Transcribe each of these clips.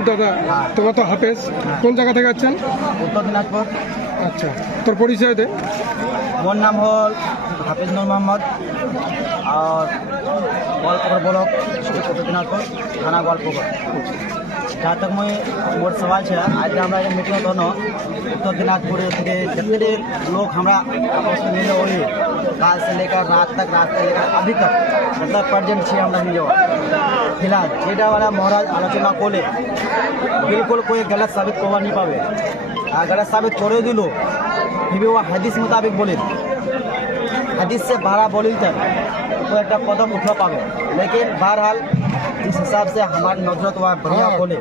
দাদা তোমার তো হাফেজ কোন জায়গা থেকে আছেন উত্তর দিনাজপুর আচ্ছা তোর পরিচয় দে মোর নাম হল হাফিজ নুর মোহাম্মদ আর গোয়ালপুকুর ব্লক উত্তর দিনাজপুর থানা গোয়ালপুকুর जहाँ तक मैं मोर सवाल है आज हमारा ये मीटिंग दोनों उत्तर दिनाजपुर থেকে जितने लोग हमारा आपस में मिले हुए काल से लेकर रात तक रात से लेकर अभी तक मतलब प्रेजेंट छे আমরা मिले हुआ फिलहाल যেটা वाला महाराज আলোচনা করলে बिल्कुल कोई गलत साबित करवा नहीं पावे আর गलत साबित করে দিল फिर वो हदीस मुताबिक बोले हदीस से बारह बोली तक तो एक कदम उठा पावे लेकिन बहरहाल जिस हिसाब से हमारी नजरत हुआ बढ़िया बोले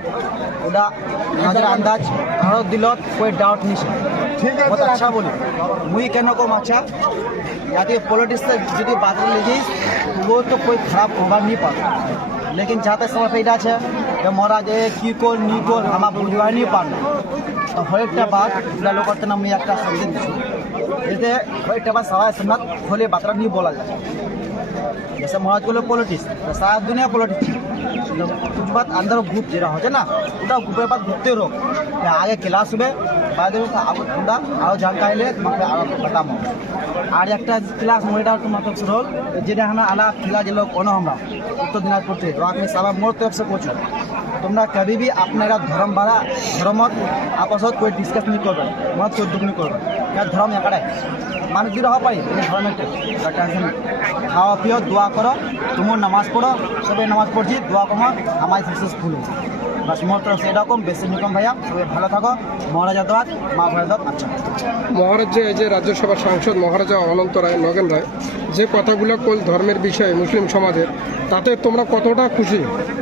उदा नजरअंदाज भारत दिलत कोई डाउट नहीं है बहुत अच्छा बोली मुई कहने को अच्छा यदि पॉलिटिक्स से जो बात लीजिए वो तो कोई खराब होगा नहीं पाता लेकिन जहाँ तक समय पैदा है तो महाराज की को नी को हमारा बुझवा नहीं पाना तो हर एक बात लोग मुझे एक संदेश दी जैसे हर एक बात सवाई समाज खोले बात नहीं बोला जाए जैसे महाराज को लोग पॉलिटिक्स तो सारा दुनिया पॉलिटिक्स कुछ बात अंदर ग्रुप जरा हो जाए ना पूरा ग्रुप के बाद घूमते रहो आगे क्लास में বায়ুদেবকে আমরা আরও জানকাইলে তোমাকে আরও বাতামো। আর একটা ক্লাস মহিলা মাত্র রোল যেটা হানা আলা কিলা গেল কোনো আমরা উত্তর দিনাজপুরতে তো আপনি সারা মোর তরফ সে পৌঁছো তোমরা कभी भी আপনারা ধর্ম বাড়া ধর্মত আপসত कोई डिस्कस नहीं করবে মত कोई दुख नहीं করবে क्या धर्म একাড়াই মানুষ যদি হওয়া পারি এই ধর্মের টেনশন খাওয়া পিও দোয়া করো তুমিও নামাজ পড়ো সবাই নামাজ পড়ছি দোয়া কমো আমার সাকসেসফুল বাস মোর তরফ এরকম বেশি নিকম ভাইয়া সবাই ভালো থাকো মহারাজা দোয়াত মা ভরাদ আচ্ছা মহারাজ যে এই যে রাজ্যসভার সাংসদ মহারাজা অনন্ত রায় নগেন রায় যে কথাগুলো কল ধর্মের বিষয়ে মুসলিম সমাজের তাতে তোমরা কতটা খুশি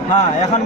হ্যাঁ এখন